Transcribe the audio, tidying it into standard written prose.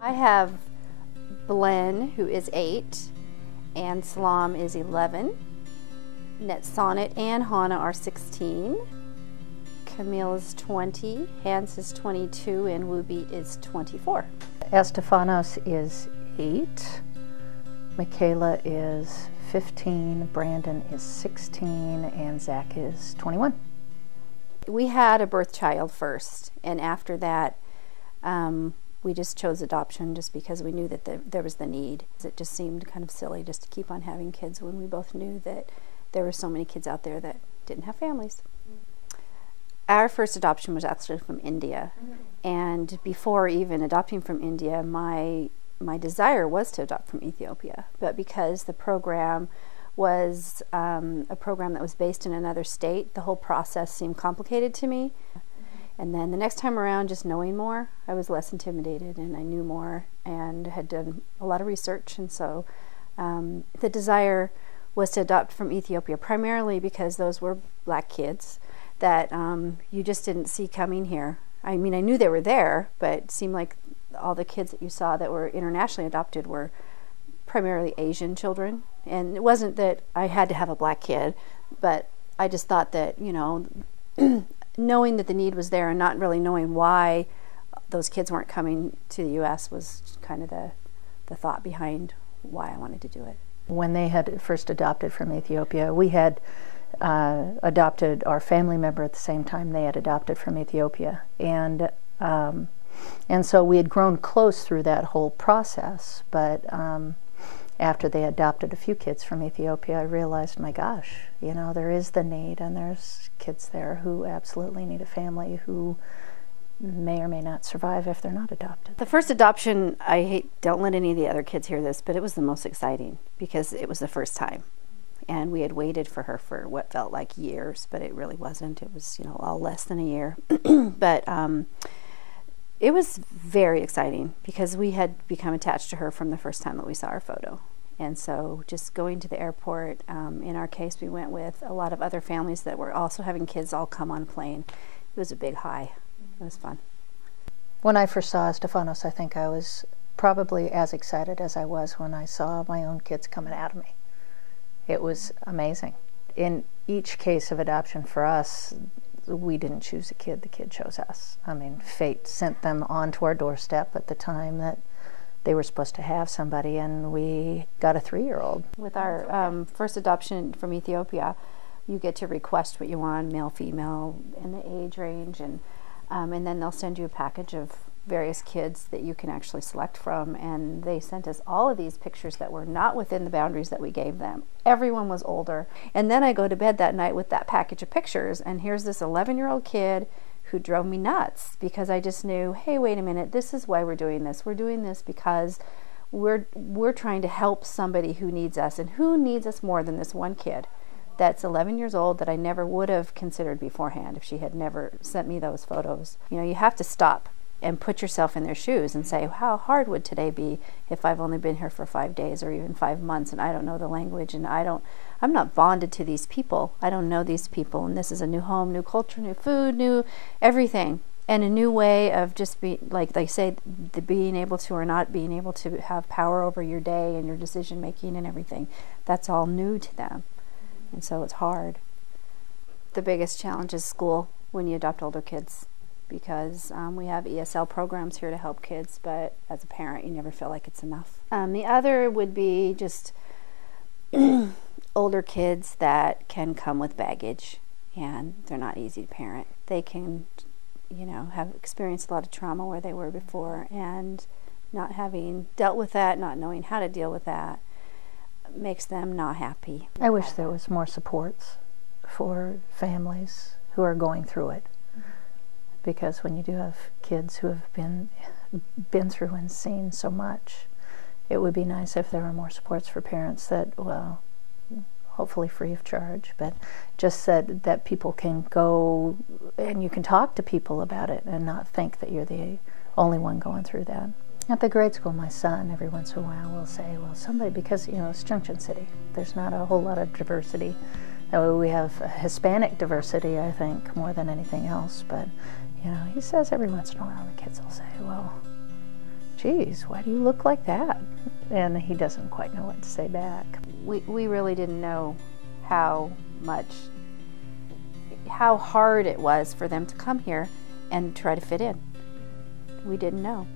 I have Blen, who is 8, and Salam is 11. Netsonnet and Hannah are 16. Camille is 20, Hans is 22, and Wubeat is 24. Estefanos is 8, Michaela is 15, Brandon is 16, and Zach is 21. We had a birth child first, and after that, we just chose adoption just because we knew that there was the need. It just seemed kind of silly just to keep on having kids when we both knew that there were so many kids out there that didn't have families. Our first adoption was actually from India, and before even adopting from India, my desire was to adopt from Ethiopia, but because the program was a program that was based in another state, the whole process seemed complicated to me. And then the next time around, just knowing more, I was less intimidated and I knew more and had done a lot of research. And so the desire was to adopt from Ethiopia, primarily because those were black kids that you just didn't see coming here. I mean, I knew they were there, but it seemed like all the kids that you saw that were internationally adopted were primarily Asian children. And it wasn't that I had to have a black kid, but I just thought that, you know, knowing that the need was there and not really knowing why those kids weren't coming to the U.S. was kind of the thought behind why I wanted to do it. When they had first adopted from Ethiopia, we had adopted our family member at the same time they had adopted from Ethiopia. And so we had grown close through that whole process, but after they adopted a few kids from Ethiopia, I realized, my gosh, you know, there is the need, and there's kids there who absolutely need a family who may or may not survive if they're not adopted. The first adoption, don't let any of the other kids hear this, but it was the most exciting because it was the first time. And we had waited for her for what felt like years, but it really wasn't. It was, you know, all less than a year. But it was very exciting because we had become attached to her from the first time that we saw her photo. And so just going to the airport, in our case, we went with a lot of other families that were also having kids all come on a plane. It was a big high. It was fun. When I first saw Estefanos, I think I was probably as excited as I was when I saw my own kids coming out of me. It was amazing. In each case of adoption for us, we didn't choose the kid chose us. I mean, fate sent them onto our doorstep at the time that they were supposed to have somebody, and we got a 3-year-old. With our first adoption from Ethiopia, you get to request what you want, male, female, and the age range, and then they'll send you a package of various kids that you can actually select from, and they sent us all of these pictures that were not within the boundaries that we gave them. Everyone was older. And then I go to bed that night with that package of pictures, and here's this 11-year-old kid who drove me nuts because I just knew, hey, wait a minute, this is why we're doing this. We're doing this because we're trying to help somebody who needs us, and who needs us more than this one kid that's 11 years old that I never would have considered beforehand if she had never sent me those photos. You know, you have to stop and put yourself in their shoes and say, how hard would today be if I've only been here for 5 days or even 5 months and I don't know the language and I'm not bonded to these people. I don't know these people, and this is a new home, new culture, new food, new everything, and a new way of just like they say, the being able to or not being able to have power over your day and your decision making and everything. That's all new to them, and so it's hard. The biggest challenge is school when you adopt older kids, because we have ESL programs here to help kids, but as a parent, you never feel like it's enough. The other would be just older kids that can come with baggage, and they're not easy to parent. They can, you know, have experienced a lot of trauma where they were before, and not having dealt with that, not knowing how to deal with that, makes them not happy. I wish there was more supports for families who are going through it. Because when you do have kids who have been through and seen so much, it would be nice if there were more supports for parents that, well, hopefully free of charge, but just that people can go and you can talk to people about it and not think that you're the only one going through that. At the grade school, my son every once in a while will say, well, somebody, because, you know, it's Junction City, there's not a whole lot of diversity. We have Hispanic diversity, I think, more than anything else, but you know, he says every once in a while the kids will say, well, geez, why do you look like that? And he doesn't quite know what to say back. We really didn't know how hard it was for them to come here and try to fit in. We didn't know.